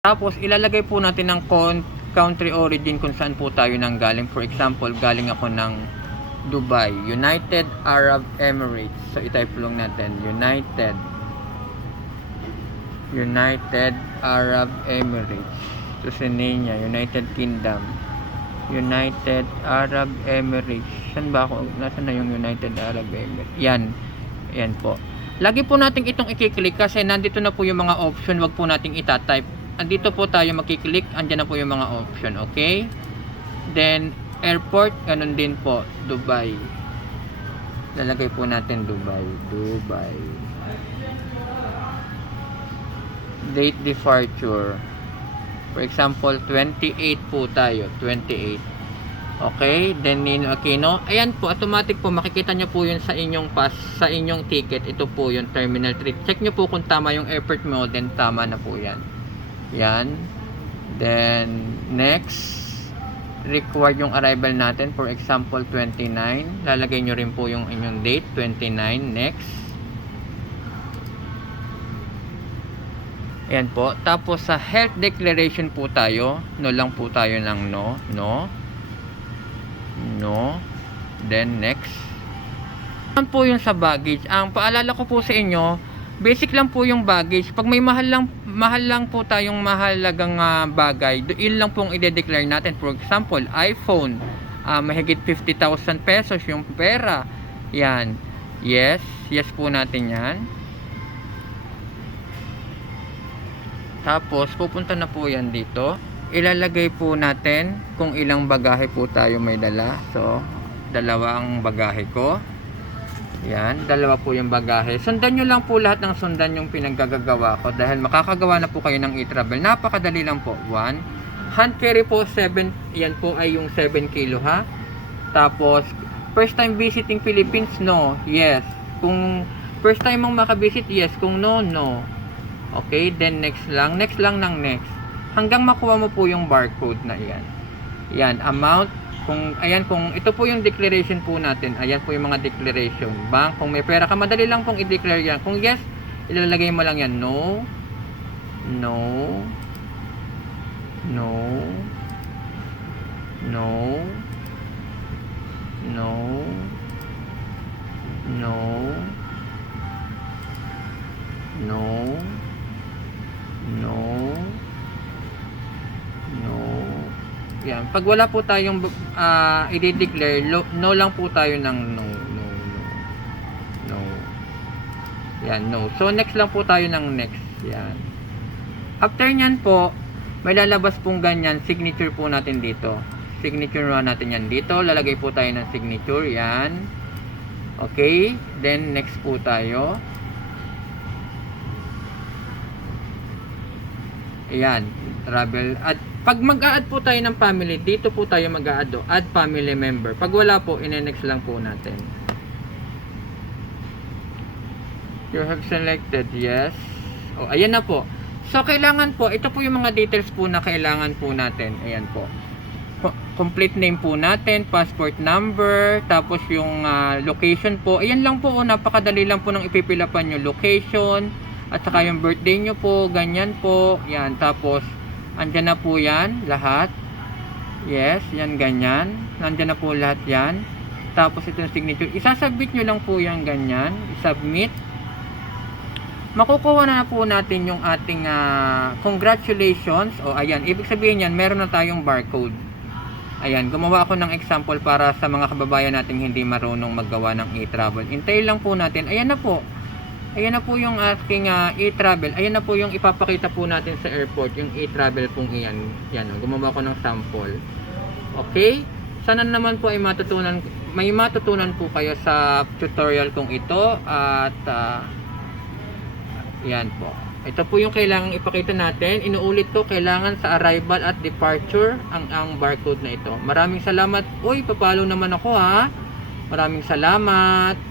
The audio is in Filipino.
Tapos ilalagay po natin ng country origin kung saan po tayo nanggaling. For example, galing ako ng Dubai, United Arab Emirates. So i-type lang natin United Arab Emirates. So sinin niya United Kingdom, United Arab Emirates. Saan ba ako? Nasaan na yung United Arab Emirates? Yan po. Lagi po natin itong i-click kasi nandito na po yung mga option. Wag po nating ita-type. Andito po tayo makiklik, andyan na po yung mga option, okay? Then airport, ganun din po, Dubai. Lalagay po natin Dubai. Date departure, for example 28 po tayo, 28. Okay, then Ninoy Aquino. Ayan po, automatic po makikita nyo po yun sa inyong pass, sa inyong ticket. Ito po yung terminal 3. Check nyo po kung tama yung airport mo, then tama na po yan. Yan. Then next, required yung arrival natin, for example 29. Lalagay nyo rin po yung inyong date, 29. Next. Ayan po. Tapos sa health declaration po tayo, no lang po tayo ng no. Then next. Yan po yung sa baggage. Ang paalala ko po sa inyo, basic lang po yung baggage. Pag may mahal lang po tayong mahalagang bagay, yun lang pong i-declare natin. For example, iPhone, mahigit 50,000 pesos yung pera. Yan. Yes po natin yan. Tapos pupunta na po yan dito. Ilalagay po natin kung ilang bagahe po tayo may dala. So, dalawang bagahe ko. Yan, dalawa po yung bagahe. Sundan nyo lang po lahat ng sundan yung pinaggagawa ko dahil makakagawa na po kayo ng e-travel. Napakadali lang po. 1. Hand carry po 7. Yan po ay yung 7 kilo ha. Tapos, first time visiting Philippines, no. Yes. Kung first time mong makabisit, yes. Kung no, no. Okay, then next lang ng next. Hanggang makuha mo po yung barcode na yan. Yan, amount. Kung ito po yung declaration po natin. Ayan po yung mga declaration. Bank, kung may pera ka, madali lang pong i-declare yan. Kung yes, ilalagay mo lang yan. No. Yan. Pag wala po tayong i-declare, no lang po tayo ng no. Yan, no. So, next lang po tayo ng next. Yan. After nyan po, may lalabas pong ganyan, signature po natin dito. Signature natin yan dito. Lalagay po tayo ng signature. Yan. Okay. Then, next po tayo. Ayan. Travel. At pag mag-a-add po tayo ng family, dito po tayo mag-a-add. Add family member. Pag wala po, ine-next lang po natin. You have selected yes. O, ayan na po. So, kailangan po, ito po yung mga details po na kailangan po natin. Ayan po. Complete name po natin, passport number, tapos yung location po. Ayan lang po, napakadali lang po nang ipipilapan yung location, at saka yung birthday nyo po, ganyan po. Yan, tapos, andyan na po yan, lahat. Yes, yan, ganyan. Nandyan na po lahat yan. Tapos, ito yung signature. Isasubmit nyo lang po yan, ganyan. Submit. Makukuha na po natin yung ating congratulations. O ayan, ibig sabihin yan, meron na tayong barcode. Ayan, gumawa ako ng example para sa mga kababayan nating hindi marunong maggawa ng e-travel. Hintayin lang po natin. Ayan na po. Ayan na po yung ating e-travel. Ayan na po yung ipapakita po natin sa airport, yung e-travel pong iyan. Yan, gumawa ko ng sample. Okay? Sana naman po ay may matutunan po kayo sa tutorial kong ito at yan po. Ito po yung kailangang ipakita natin. Inuulit ko, kailangan sa arrival at departure ang barcode na ito. Maraming salamat. Uy, papalo naman ako ha. Maraming salamat.